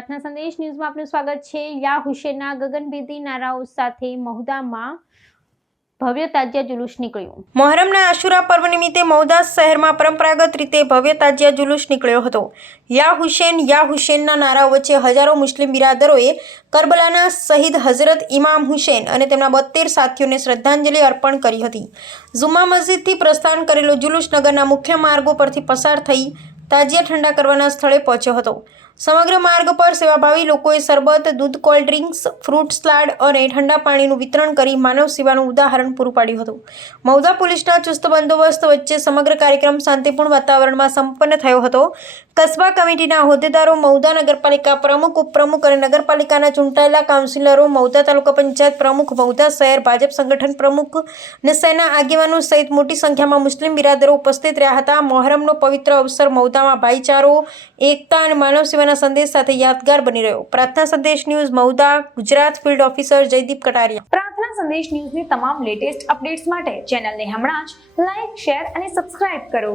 પ્રાર્થના સંદેશ ન્યૂઝમાં આપનું સ્વાગત છે। યા હુસેનના ગગનભેદી નારાઓ સાથે મહુદામાં ભવ્ય તાજિયા જુલુસ નીકળ્યું। મોહરમના આશુરા પર્વ નિમિત્તે મહુદા શહેરમાં પરંપરાગત રીતે ભવ્ય તાજિયા જુલુસ નીકળ્યો હતો। યા હુસેનના નારાઓ વચ્ચે હજારો મુસ્લિમ બિરાદરોએ કરબલાના શહીદ હઝરત ઇમામ હુસેન અને તેમના 72 સાથીઓને શ્રદ્ધાંજલિ અર્પણ કરી હતી। જુમ્મા મસ્જિદથી પ્રસ્થાન કરેલો જુલુસ નગરના મુખ્ય માર્ગો પરથી પસાર થઈ તાજિયા ઠંડા કરવાના સ્થળે પહોંચ્યો હતો। સમગ્ર માર્ગ પર સેવાભાવી લોકોએ શરબત, દૂધ, કોલ્ડ ડ્રિંક્સ, ફ્રૂટ સલાડ અને ઠંડા પાણીનું વિતરણ કરી માનવ સેવાનું ઉદાહરણ પૂરું પાડ્યું હતું। મહુદા પોલીસના ચુસ્ત બંદોબસ્ત વચ્ચે સમગ્ર કાર્યક્રમ શાંતિપૂર્ણ વાતાવરણમાં સંપન્ન થયો હતો। કસ્બા કમિટીના હોદ્દેદારો, મહુદા નગરપાલિકા પ્રમુખ, ઉપપ્રમુખ અને નગરપાલિકાના ચૂંટાયેલા કાઉન્સિલરો, મહુદા તાલુકા પંચાયત પ્રમુખ, મહુદા શહેર ભાજપ સંગઠન પ્રમુખ અને શહેરના આગેવાનો સહિત મોટી સંખ્યામાં મુસ્લિમ બિરાદરો ઉપસ્થિત રહ્યા હતા। મોહરમનો પવિત્ર અવસર મહુદામાં ભાઈચારો, એકતા અને માનવ સેવાના સંદેશ સાથે યાદગાર બની રહ્યો। Prarthana Sandesh news Mahuda, Gujarat field officer Jaydeep Kataria. Prarthana Sandesh ન્યૂઝની તમામ લેટેસ્ટ અપડેટ્સ માટે ચેનલને હમણાં જ લાઈક, શેર અને સબસ્ક્રાઇબ કરો।